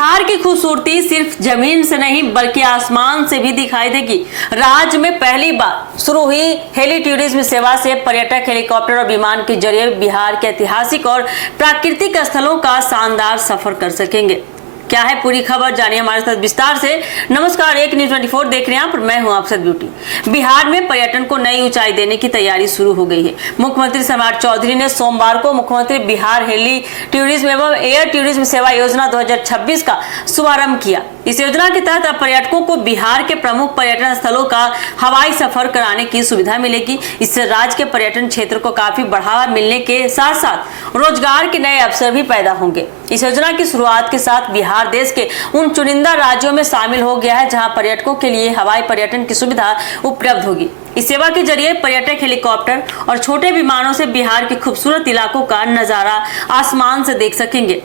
बिहार की खूबसूरती सिर्फ जमीन से नहीं बल्कि आसमान से भी दिखाई देगी। राज्य में पहली बार शुरू हुई हेली टूरिज्म सेवा से पर्यटक हेलीकॉप्टर और विमान के जरिए बिहार के ऐतिहासिक और प्राकृतिक स्थलों का शानदार सफर कर सकेंगे। क्या है पूरी खबर, जानिए हमारे साथ विस्तार से। नमस्कार, एक न्यूज 24 देख रहे हैं आप, मैं हूं अफसर ब्यूटी। बिहार में पर्यटन को नई ऊंचाई देने की तैयारी शुरू हो गई है। मुख्यमंत्री सम्राट चौधरी ने सोमवार को मुख्यमंत्री बिहार हेली टूरिज्म एवं एयर टूरिज्म सेवा योजना 2026 का शुभारंभ किया। इस योजना के तहत अब पर्यटकों को बिहार के प्रमुख पर्यटन स्थलों का हवाई सफर कराने की सुविधा मिलेगी। इससे राज्य के पर्यटन क्षेत्र को काफी बढ़ावा मिलने के साथ साथ रोजगार के नए अवसर भी पैदा होंगे। इस योजना की शुरुआत के साथ बिहार देश के उन चुनिंदा राज्यों में शामिल हो गया है जहां पर्यटकों के लिए हवाई पर्यटन की सुविधा उपलब्ध होगी। इस सेवा के जरिए पर्यटक हेलीकॉप्टर और छोटे विमानों से बिहार के खूबसूरत इलाकों का नजारा आसमान से देख सकेंगे।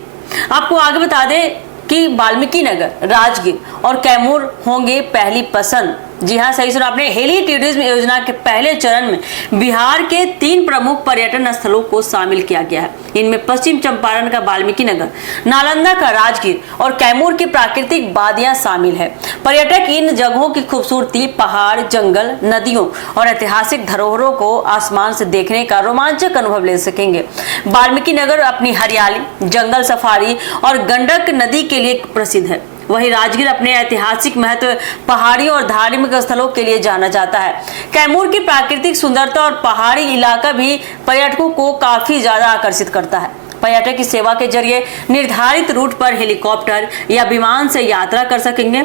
आपको आगे बता दें कि वाल्मीकि नगर, राजगीर और कैमूर होंगे पहली पसंद। जी हाँ, सही सुना आपने। हेली टूरिज्म योजना के पहले चरण में बिहार के 3 प्रमुख पर्यटन स्थलों को शामिल किया गया है। इनमें पश्चिम चंपारण का वाल्मीकि नगर, नालंदा का राजगीर और कैमूर की प्राकृतिक वादियां शामिल है। पर्यटक इन जगहों की खूबसूरती, पहाड़, जंगल, नदियों और ऐतिहासिक धरोहरों को आसमान से देखने का रोमांचक अनुभव ले सकेंगे। वाल्मीकि नगर अपनी हरियाली, जंगल सफारी और गंडक नदी के लिए प्रसिद्ध है। वहीं राजगीर अपने ऐतिहासिक महत्व, पहाड़ियों और धार्मिक स्थलों के लिए जाना जाता है। कैमूर की प्राकृतिक सुंदरता और पहाड़ी इलाका भी पर्यटकों को काफी ज्यादा आकर्षित करता है। पर्यटक इस सेवा के जरिए निर्धारित रूट पर हेलीकॉप्टर या विमान से यात्रा कर सकेंगे।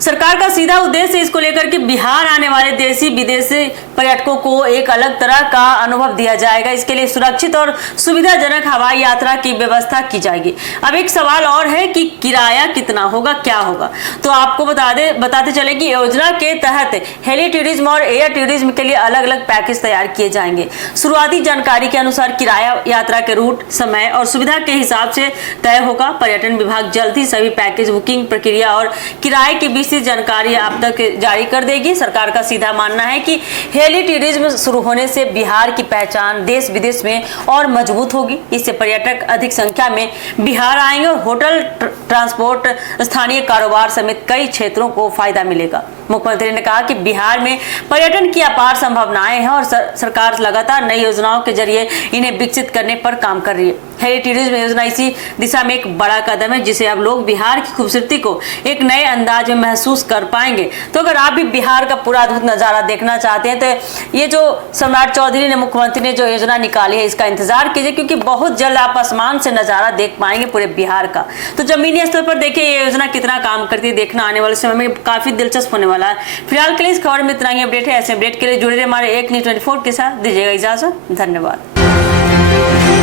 सरकार का सीधा उद्देश्य इसको लेकर कि बिहार आने वाले देशी विदेशी पर्यटकों को एक अलग तरह का अनुभव दिया जाएगा। इसके लिए सुरक्षित और सुविधाजनक हवाई यात्रा की व्यवस्था की जाएगी। अब एक सवाल और है कि किराया कितना होगा, क्या होगा। तो आपको बताते चले कि योजना के तहत हेली टूरिज्म और एयर टूरिज्म के लिए अलग अलग पैकेज तैयार किए जाएंगे। शुरुआती जानकारी के अनुसार किराया यात्रा के रूट, समय और सुविधा के हिसाब से तय होगा। पर्यटन विभाग जल्द ही सभी पैकेज बुकिंग प्रक्रिया और किराए की विस्तृत जानकारी आप तक जारी कर देगी। सरकार का सीधा मानना है कि हेली टूरिज्म शुरू होने से बिहार की पहचान देश विदेश में और मजबूत होगी। इससे पर्यटक अधिक संख्या में बिहार आएंगे और होटल, ट्रांसपोर्ट, स्थानीय कारोबार समेत कई क्षेत्रों को फायदा मिलेगा। मुख्यमंत्री ने कहा कि बिहार में पर्यटन की अपार संभावनाएं हैं और सरकार लगातार नई योजनाओं के जरिए इन्हें विकसित करने पर काम कर रही है। हेली टूरिज्म योजना इसी दिशा में एक बड़ा कदम है, जिसे अब लोग बिहार की खूबसूरती को एक नए अंदाज में महसूस कर पाएंगे। तो अगर आप भी बिहार का पूरा अद्भुत नजारा देखना चाहते हैं तो ये जो सम्राट चौधरी ने, मुख्यमंत्री ने जो योजना निकाली है, इसका इंतजार कीजिए, क्योंकि बहुत जल्द आप आसमान से नजारा देख पाएंगे पूरे बिहार का। तो जमीनी स्तर पर देखिए ये योजना कितना काम करती है, देखना आने वाले समय में काफी दिलचस्प होने वाला है। फिलहाल के लिए इस खबर में इतना ही अपडेट है। ऐसे अपडेट के लिए जुड़े रहिए हमारे एक न्यूज 24 के साथ। दीजिएगा इजाजत, धन्यवाद।